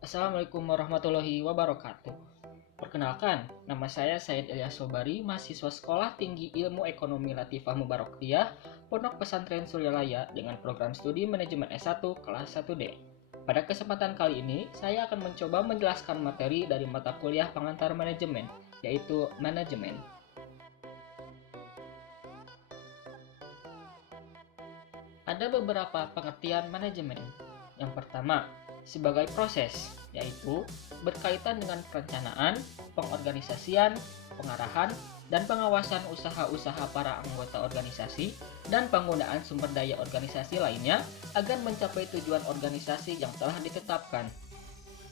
Assalamualaikum warahmatullahi wabarakatuh. Perkenalkan, nama saya Said Ilyas Sobari, mahasiswa Sekolah Tinggi Ilmu Ekonomi Latifah Mubarakiyah, Pondok Pesantren Suryalaya dengan program studi Manajemen S1 kelas 1D. Pada kesempatan kali ini, saya akan mencoba menjelaskan materi dari mata kuliah pengantar manajemen, yaitu manajemen. Ada beberapa pengertian manajemen. Yang pertama, sebagai proses, yaitu berkaitan dengan perencanaan, pengorganisasian, pengarahan, dan pengawasan usaha-usaha para anggota organisasi dan penggunaan sumber daya organisasi lainnya agar mencapai tujuan organisasi yang telah ditetapkan.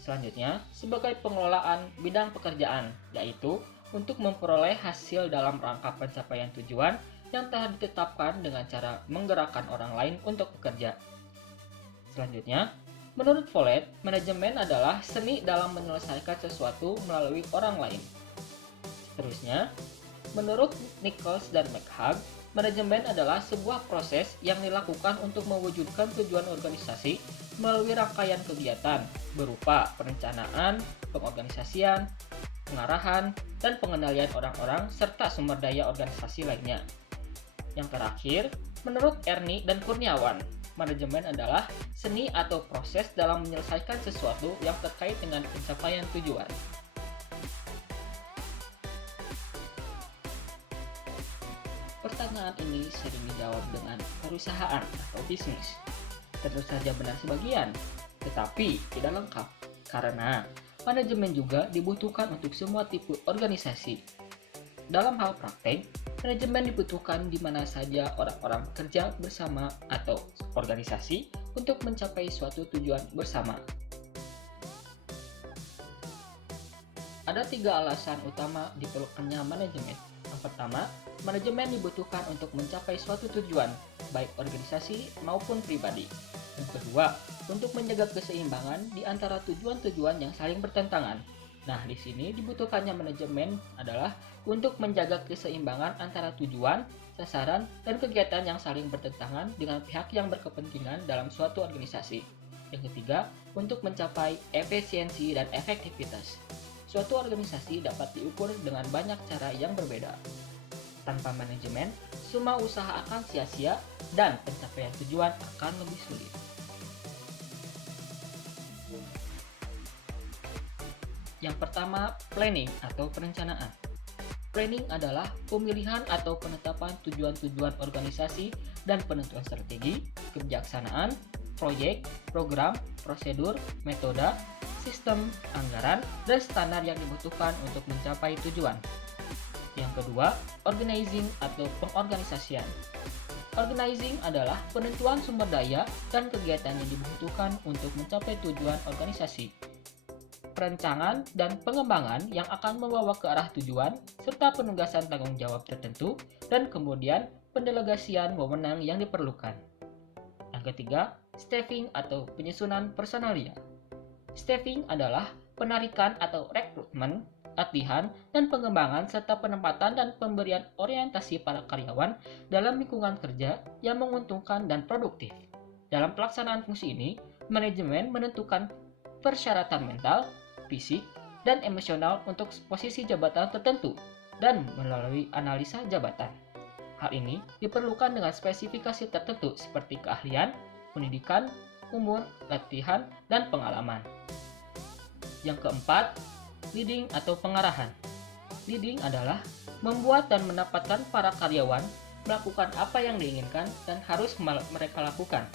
Selanjutnya, sebagai pengelolaan bidang pekerjaan, yaitu untuk memperoleh hasil dalam rangka pencapaian tujuan yang telah ditetapkan dengan cara menggerakkan orang lain untuk bekerja. Selanjutnya, menurut Follett, manajemen adalah seni dalam menyelesaikan sesuatu melalui orang lain. Seterusnya, menurut Nichols dan McHugh, manajemen adalah sebuah proses yang dilakukan untuk mewujudkan tujuan organisasi melalui rangkaian kegiatan berupa perencanaan, pengorganisasian, pengarahan, dan pengendalian orang-orang serta sumber daya organisasi lainnya. Yang terakhir, menurut Ernie dan Kurniawan, manajemen adalah seni atau proses dalam menyelesaikan sesuatu yang terkait dengan pencapaian tujuan. Pertanyaan ini sering dijawab dengan perusahaan atau bisnis. Tentu saja benar sebagian, tetapi tidak lengkap, karena manajemen juga dibutuhkan untuk semua tipe organisasi. Dalam hal praktek, manajemen dibutuhkan di mana saja orang-orang bekerja bersama atau organisasi untuk mencapai suatu tujuan bersama. Ada 3 alasan utama diperlukannya manajemen. Yang pertama, manajemen dibutuhkan untuk mencapai suatu tujuan, baik organisasi maupun pribadi. Yang kedua, untuk menjaga keseimbangan di antara tujuan-tujuan yang saling bertentangan. Nah, di sini dibutuhkannya manajemen adalah untuk menjaga keseimbangan antara tujuan, sasaran, dan kegiatan yang saling bertentangan dengan pihak yang berkepentingan dalam suatu organisasi. Yang ketiga, untuk mencapai efisiensi dan efektivitas. Suatu organisasi dapat diukur dengan banyak cara yang berbeda. Tanpa manajemen, semua usaha akan sia-sia dan pencapaian tujuan akan lebih sulit. Yang pertama, planning atau perencanaan. Planning adalah pemilihan atau penetapan tujuan-tujuan organisasi dan penentuan strategi, kebijaksanaan, proyek, program, prosedur, metode, sistem, anggaran, dan standar yang dibutuhkan untuk mencapai tujuan. Yang kedua, organizing atau pengorganisasian. Organizing adalah penentuan sumber daya dan kegiatan yang dibutuhkan untuk mencapai tujuan organisasi. Perencanaan dan pengembangan yang akan membawa ke arah tujuan, serta penugasan tanggung jawab tertentu, dan kemudian pendelegasian wewenang yang diperlukan. Yang ketiga, staffing atau penyusunan personalia. Staffing adalah penarikan atau rekrutmen, latihan, dan pengembangan serta penempatan dan pemberian orientasi para karyawan dalam lingkungan kerja yang menguntungkan dan produktif. Dalam pelaksanaan fungsi ini, manajemen menentukan persyaratan mental, fisik, dan emosional untuk posisi jabatan tertentu dan melalui analisa jabatan. Hal ini diperlukan dengan spesifikasi tertentu seperti keahlian, pendidikan, umur, latihan, dan pengalaman. Yang keempat, leading atau pengarahan. Leading adalah membuat dan mendapatkan para karyawan melakukan apa yang diinginkan dan harus mereka lakukan.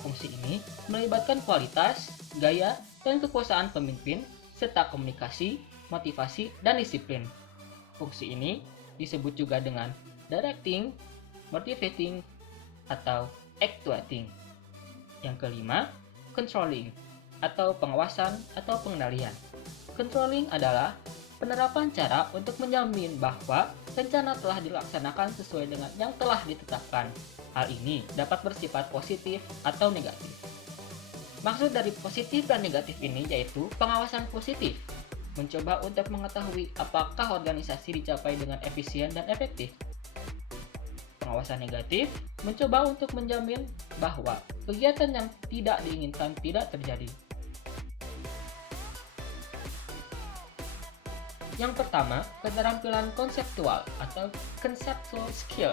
Fungsi ini melibatkan kualitas, gaya, dan kekuasaan pemimpin, serta komunikasi, motivasi, dan disiplin. Fungsi ini disebut juga dengan directing, motivating, atau actuating. Yang kelima, controlling, atau pengawasan atau pengendalian. Controlling adalah penerapan cara untuk menjamin bahwa rencana telah dilaksanakan sesuai dengan yang telah ditetapkan. Hal ini dapat bersifat positif atau negatif. Maksud dari positif dan negatif ini yaitu pengawasan positif, mencoba untuk mengetahui apakah organisasi dicapai dengan efisien dan efektif. Pengawasan negatif mencoba untuk menjamin bahwa kegiatan yang tidak diinginkan tidak terjadi. Yang pertama, keterampilan konseptual atau conceptual skill,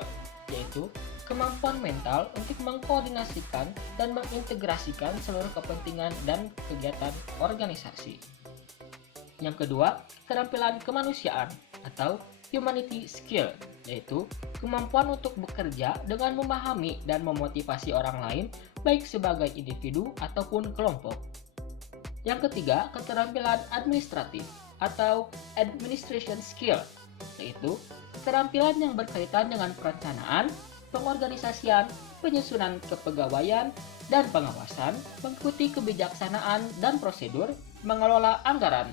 yaitu kemampuan mental untuk mengkoordinasikan dan mengintegrasikan seluruh kepentingan dan kegiatan organisasi. Yang kedua, keterampilan kemanusiaan atau humanity skill, yaitu kemampuan untuk bekerja dengan memahami dan memotivasi orang lain, baik sebagai individu ataupun kelompok. Yang ketiga, keterampilan administratif atau administration skill, yaitu keterampilan yang berkaitan dengan perencanaan, pengorganisasian, penyusunan kepegawaian, dan pengawasan, mengikuti kebijaksanaan dan prosedur, mengelola anggaran.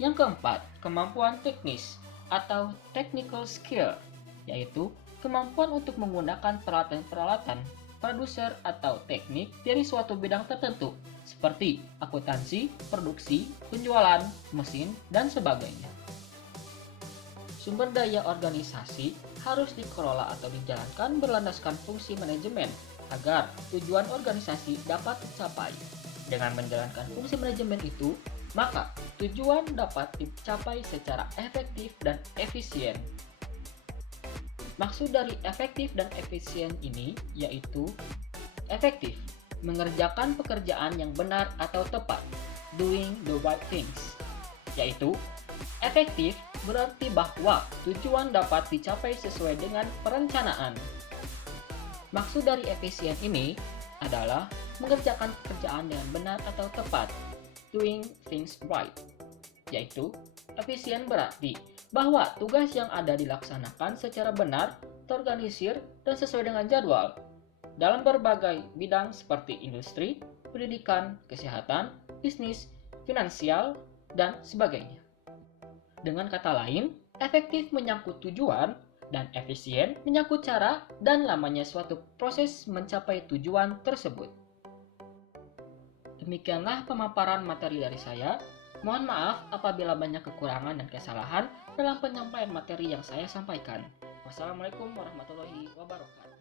Yang keempat, kemampuan teknis atau technical skill, yaitu kemampuan untuk menggunakan peralatan-peralatan, produser atau teknik dari suatu bidang tertentu, seperti akuntansi, produksi, penjualan, mesin, dan sebagainya. Sumber daya organisasi harus dikelola atau dijalankan berlandaskan fungsi manajemen agar tujuan organisasi dapat dicapai. Dengan menjalankan fungsi manajemen itu, maka tujuan dapat dicapai secara efektif dan efisien. Maksud dari efektif dan efisien ini yaitu efektif, mengerjakan pekerjaan yang benar atau tepat, doing the right things. Yaitu efektif berarti bahwa tujuan dapat dicapai sesuai dengan perencanaan. Maksud dari efisien ini adalah mengerjakan pekerjaan dengan benar atau tepat, doing things right. Yaitu efisien berarti bahwa tugas yang ada dilaksanakan secara benar, terorganisir, dan sesuai dengan jadwal dalam berbagai bidang seperti industri, pendidikan, kesehatan, bisnis, finansial, dan sebagainya. Dengan kata lain, efektif menyangkut tujuan dan efisien menyangkut cara dan lamanya suatu proses mencapai tujuan tersebut. Demikianlah pemaparan materi dari saya. Mohon maaf apabila banyak kekurangan dan kesalahan dalam penyampaian materi yang saya sampaikan. Wassalamualaikum warahmatullahi wabarakatuh.